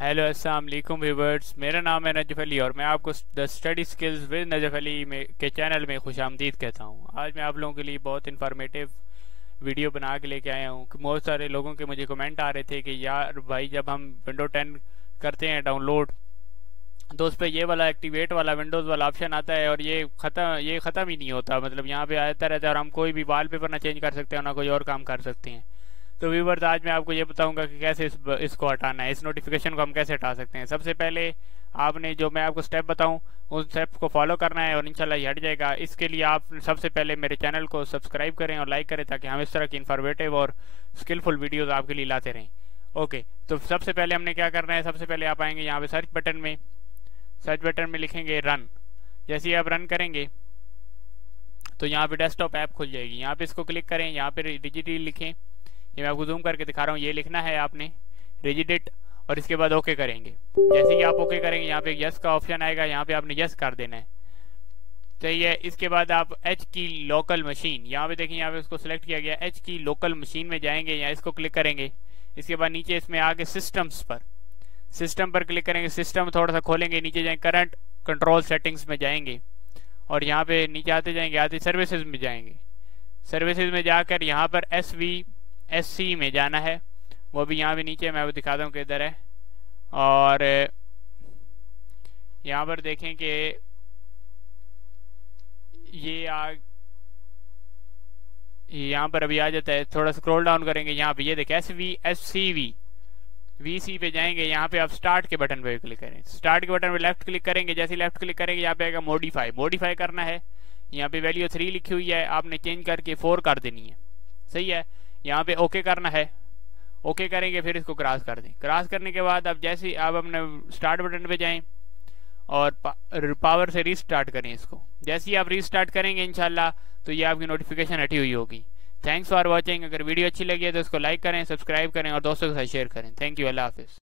Hello अस्सलाम वालेकुम viewers, मेरा नाम है नजफ अली और मैं आपको the study skills with Najaf Ali के चैनल में खुशामदीद कहता हूँ। आज मैं आप लोगों के लिए बहुत इन्फॉर्मेटिव वीडियो बना के लेके आया हूँ कि बहुत सारे लोगों के मुझे कमेंट आ रहे थे कि यार भाई जब हम विंडो 10 करते हैं डाउनलोड तो उस पर ये वाला एक्टिवेट वाला विंडोज़ वाला ऑप्शन आता है और ये ख़त्म ही नहीं होता। मतलब यहाँ पे आता रहता है और हम कोई भी वॉलपेपर ना चेंज कर सकते हैं ना कोई और काम कर सकते हैं। तो व्यूवर्स, आज मैं आपको ये बताऊंगा कि कैसे इसको हटाना है, इस नोटिफिकेशन को हम कैसे हटा सकते हैं। सबसे पहले आपने जो मैं आपको स्टेप बताऊं उस स्टेप को फॉलो करना है और इंशाल्लाह ये हट जाएगा। इसके लिए आप सबसे पहले मेरे चैनल को सब्सक्राइब करें और लाइक करें ताकि हम इस तरह की इन्फॉर्मेटिव और स्किलफुल वीडियोज़ आपके लिए लाते रहें। ओके, तो सबसे पहले हमने क्या करना है, सबसे पहले आप आएंगे यहाँ पे सर्च बटन में लिखेंगे रन। जैसे ही आप रन करेंगे तो यहाँ पे डेस्कटॉप ऐप खुल जाएगी। यहाँ पे इसको क्लिक करें, यहाँ पे डिजिटली लिखें। ये मैं आपको जूम करके दिखा रहा हूँ, ये लिखना है आपने रिजिडिट और इसके बाद ओके करेंगे। जैसे ही आप ओके करेंगे यहाँ पे यस का ऑप्शन आएगा, यहाँ पे आपने यस कर देना है। सही है। इसके बाद आप एच की लोकल मशीन, यहाँ पे देखें, यहाँ पे उसको सिलेक्ट किया गया, एच की लोकल मशीन में जाएंगे, यहाँ इसको क्लिक करेंगे। इसके बाद नीचे इसमें आगे सिस्टम पर क्लिक करेंगे। सिस्टम थोड़ा सा खोलेंगे, नीचे जाएंगे, करंट कंट्रोल सेटिंग्स में जाएंगे और यहाँ पे नीचे आते जाएंगे, आते सर्विसेज में जाएंगे। सर्विसेज में जाकर यहाँ पर SC में जाना है, वो भी यहाँ पे नीचे मैं वो दिखाता हूँ किधर है। और यहाँ पर देखें कि यहाँ पर अभी आ जाता है। थोड़ा स्क्रॉल डाउन करेंगे, यहाँ पे ये देखें VC पे जाएंगे। यहाँ पे आप स्टार्ट के बटन पे क्लिक करें। स्टार्ट के बटन पे लेफ्ट क्लिक करेंगे। जैसे लेफ्ट क्लिक करेंगे यहाँ पे आएगा मॉडिफाई करना है। यहाँ पे वैल्यू 3 लिखी हुई है, आपने चेंज करके 4 कर देनी है। सही है। यहाँ पे ओके करना है, ओके करेंगे, फिर इसको क्रॉस कर दें। क्रॉस करने के बाद अब जैसे आप अपने स्टार्ट बटन पे जाएं और पावर से रीस्टार्ट करें इसको। जैसे ही आप रीस्टार्ट करेंगे इंशाल्लाह तो ये आपकी नोटिफिकेशन हटी हुई होगी। Thanks for watching. अगर वीडियो अच्छी लगी है तो इसको लाइक करें, सब्सक्राइब करें और दोस्तों के साथ शेयर करें। थैंक यू, अल्लाह हाफिज़।